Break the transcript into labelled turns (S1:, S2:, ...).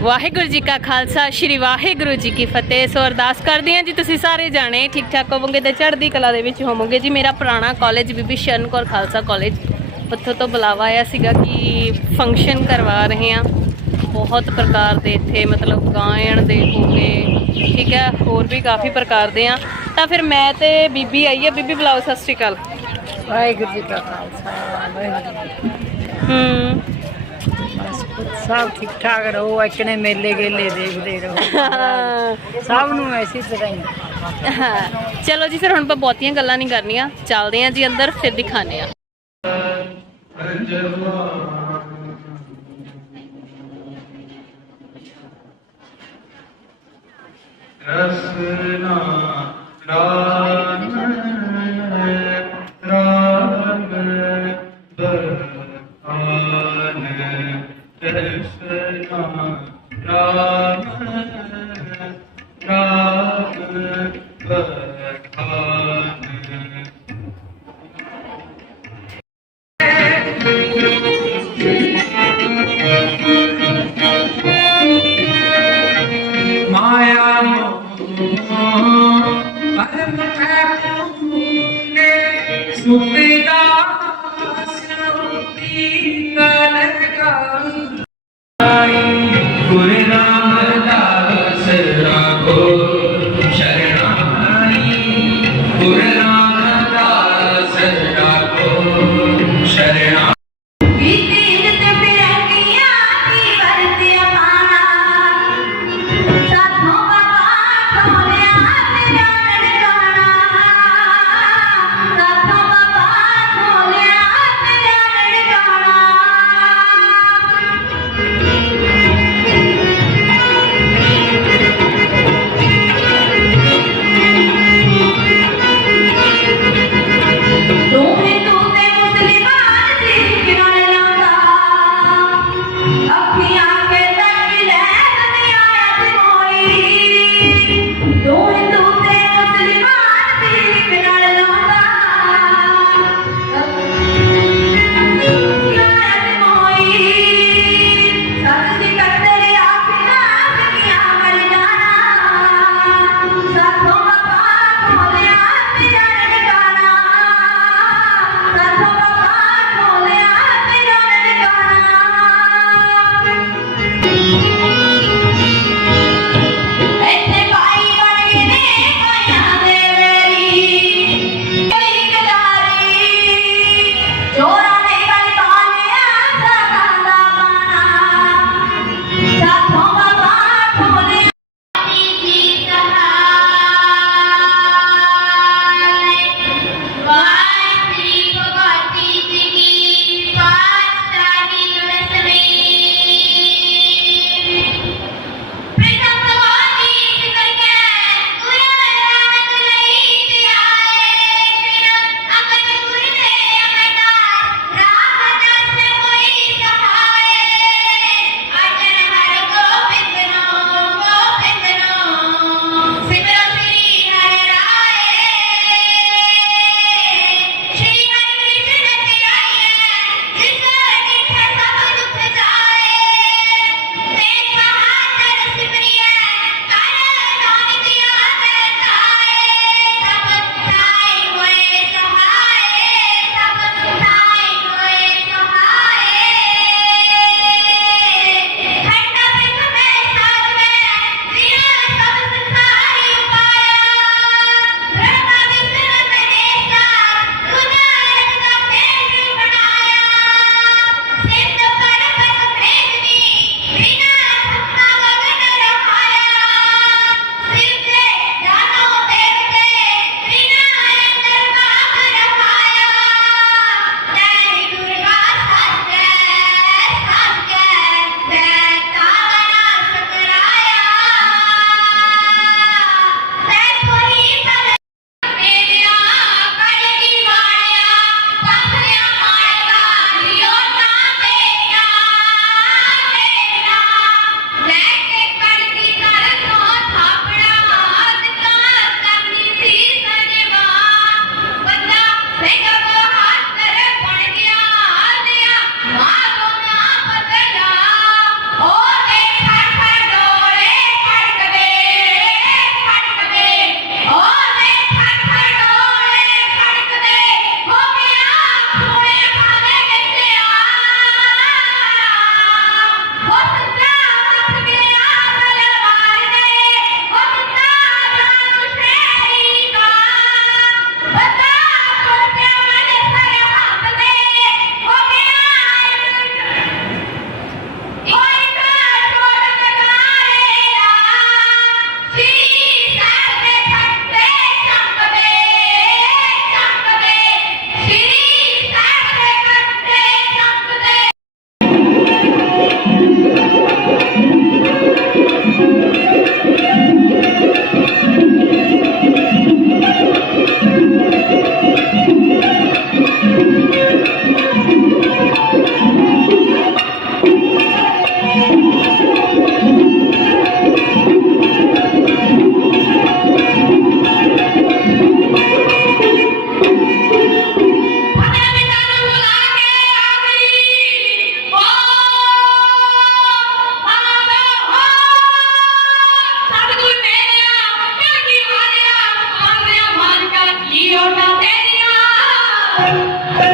S1: ਵਾਹਿਗੁਰੂ ਜੀ ਕਾ ਖਾਲਸਾ ਸ੍ਰੀ ਵਾਹਿਗੁਰੂ ਜੀ ਕੀ ਫਤਿਹ। ਸੋ ਅਰਦਾਸ ਕਰਦੇ ਹਾਂ ਜੀ ਤੁਸੀਂ ਸਾਰੇ ਜਾਣੇ ਠੀਕ ਠਾਕ ਹੋਵੋਗੇ ਤੇ ਚੜ੍ਹਦੀ ਕਲਾ ਦੇ ਵਿੱਚ ਹੋਵੋਗੇ ਜੀ। ਮੇਰਾ ਪੁਰਾਣਾ ਕਾਲਜ ਬੀਬੀ ਸ਼ਰਨ ਕੌਰ ਖਾਲਸਾ ਕਾਲਜ ਉੱਥੋਂ ਤੋਂ ਬੁਲਾਵਾ ਆਇਆ ਸੀਗਾ ਕਿ ਫੰਕਸ਼ਨ ਕਰਵਾ ਰਹੇ ਹਾਂ। ਬਹੁਤ ਪ੍ਰਕਾਰ ਦੇ ਇੱਥੇ ਮਤਲਬ ਗਾਇਣ ਦੇ ਹੋ ਗਏ ਠੀਕ ਹੈ ਹੋਰ ਵੀ ਕਾਫੀ ਪ੍ਰਕਾਰ ਦੇ ਆ। ਤਾਂ ਫਿਰ ਮੈਂ ਤੇ ਬੀਬੀ ਆਈ ਹੈ। ਬੀਬੀ ਬੁਲਾਓ ਸਤਿ ਸ਼੍ਰੀ ਅਕਾਲ।
S2: ਵਾਹਿਗੁਰੂ ਜੀ ਕਾ ਖਾਲਸਾ ਵਾਹਿਗੁਰੂ ਜੀ ਕੀ
S1: ਹੂੰ।
S2: ਬਸ ਪੁੱਤ ਸਭ ਠੀਕ ਠਾਕ ਰਹੋ ਇਕਣੇ ਮੇਲੇ ਗੇਲੇ ਦੇਖਦੇ ਰਹੋ। ਸਭ ਨੂੰ ਐਸੀ ਤਰ੍ਹਾਂ ਹੀ।
S1: ਚਲੋ ਜੀ ਫਿਰ ਹੁਣ ਆਪਾਂ ਬਹੁਤੀਆਂ ਗੱਲਾਂ ਨਹੀਂ ਕਰਨੀਆਂ। ਚੱਲਦੇ ਹਾਂ ਜੀ ਅੰਦਰ ਫਿਰ ਦਿਖਾਣੇ ਆ
S3: ਰਸਨਾ ਰਾਮ
S4: Sumida